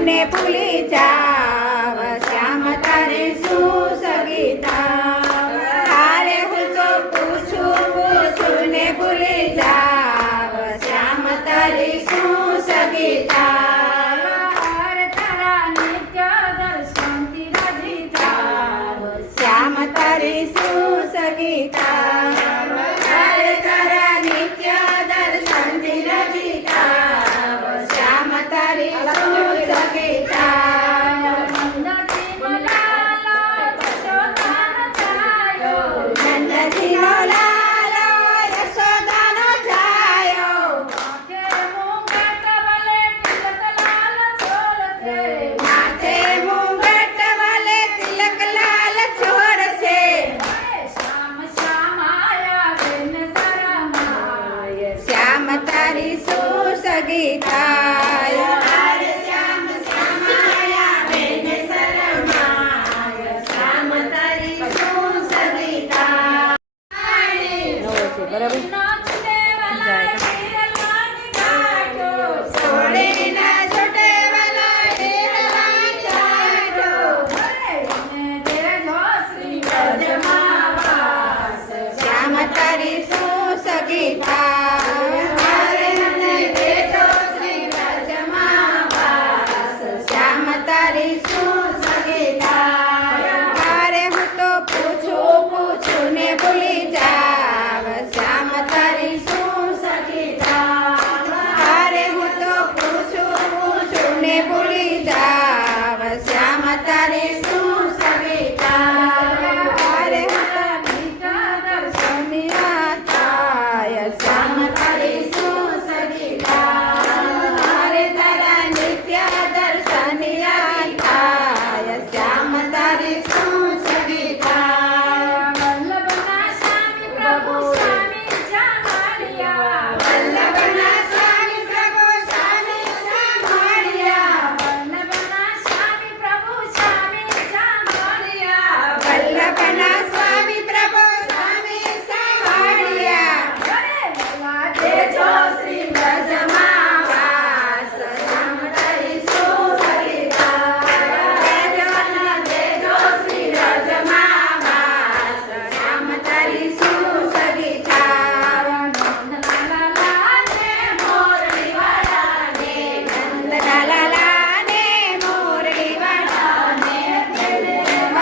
ને ભૂલી જાવ શ્યામ તારે શું સગી થાવ તારે હું તો પૂછું ને ભૂલી જાવ શ્યામ તારી શું સગી થાવ તારા નિત્ય દર્શનથી રાજી થાવ શ્યામ તારી શું સગી થાવ તારા નિત્ય દર્શનથી રાજી થાવ શ્યામ તારી શું સગી થાવ નંદજીનો લાલો યશોદાનો છાયો નંદજીનો લાલો યશોદાનો છાયો માથે મુંગટ વાલે તિલક લાલ છોડશે શ્યામ શ્યામ આયા બેન શરમાય શ્યામ તારી શું સગી થાય શ્યામ શ્યામ આયા બેન શરમાય શ્યામ તારી શું સગી થાય બરાબર શ્યામ તારી શું સગી શ્યામ તારી શું સગી તારે હું તો પૂછું ને ભૂલી જાવ શ્યામ તારી શું સગી તારે હું તો પૂછું ને ભૂલી જાવ શ્યામ તારી શું સગી તારે શ્યામ તારી શું સગી તારે તારા નિત્ય દર્શનિયા થાય શ્યામ તારી શું સગી વલ્લભના સ્વામી પ્રભુ સ્વામી જામાળિયા વલ્લભના સ્વામી પ્રભુ સ્વામી જામાળિયા વલ્લભના સ્વામી પ્રભુ સ્વામી જામાળિયા વલ્લભના સ્વામી પ્રભુ સ્વામી જામાળિયા દેજો શ્રી વ્રજમાં વાસ શ્યામ તારી શું સગી દેજો શ્રી વ્રજમાં વાસ શ્યામ તારી શું સગી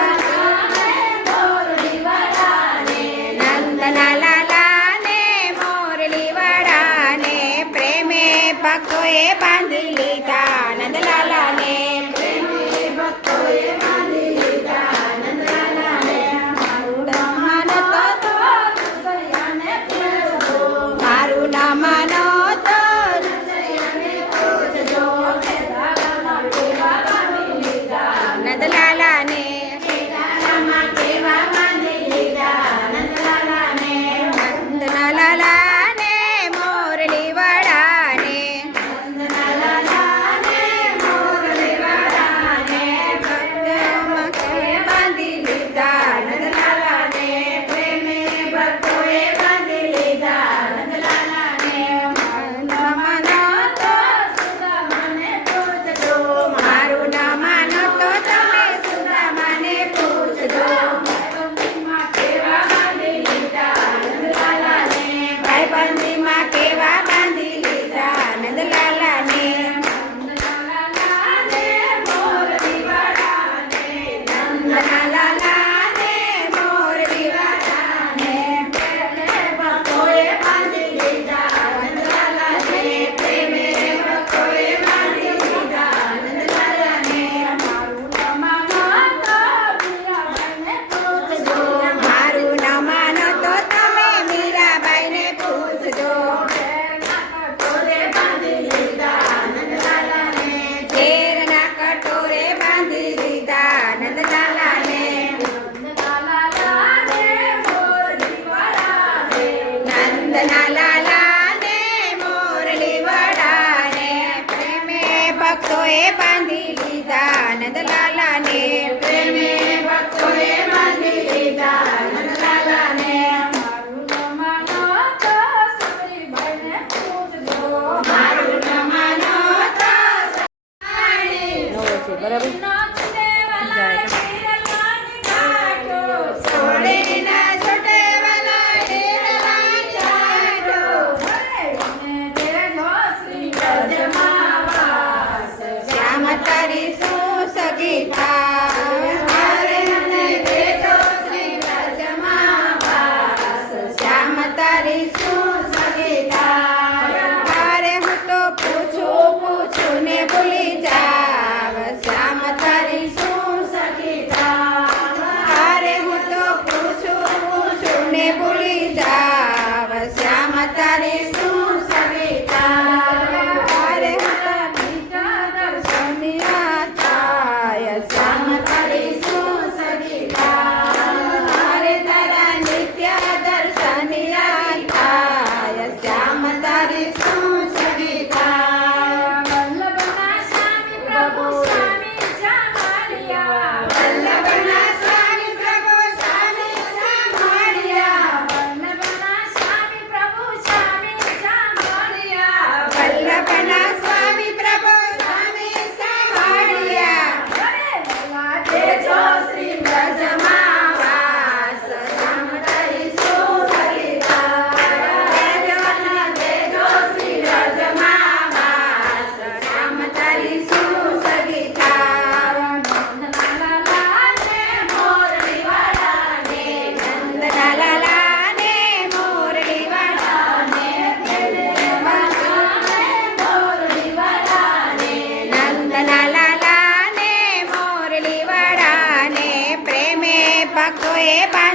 નંદલાલા ને મોરલી વાળાને નંદલાલા ને મોરલી વાળાને પ્રેમે ભક્તોએ બાંધી લીધા નંદલાલાને પ્રેમે ભક્તોએ બાંધી લીધા નંદલાલાને મારું ના માનો તો રસૈયાને પૂછજો મારું ના માનો તો રસૈયાને પૂછજો નંદલાલાને કેદારામાં કેવા બાંધી લીધા નંદલાલાને મોરલી વાળાને ભક્તોમાં કે બાંધી લીધા નંદલાલાને પ્રેમે ભક્તોએ બાંધી લીધા નંદલાલાને ના માનો તો સુદામાને પૂછજો મારું ના માનો તો તમે સુદામાને પૂછજો ભાઈબંધીમાં કેવા બાંધી લીધા નંદલાલાને મોરલી વાળાને ભક્તોએ બાંધી લીધા નંદલાલાને પ્રેમે ભક્તોએ બાંધી લીધા નંદલાલાને મારું ના માનો તો મીરાબાઈને પૂછજો મારું ના માનો તો તમે મીરાબાઈને પૂછજો ઝેરના કટોરે બાંધી લીધા નંદલાલાને નંદલાલાને મોરલી વાળાને પ્રેમે ભક્તોએ બાંધી લીધા નંદલાલાને પ્રેમે ભક્તોએ બાંધી લીધા નંદલાલાને મારું ના માનો તો સબરીબાઈને પૂછજો મારું ના માનો તો ભક્તોએ બાંધી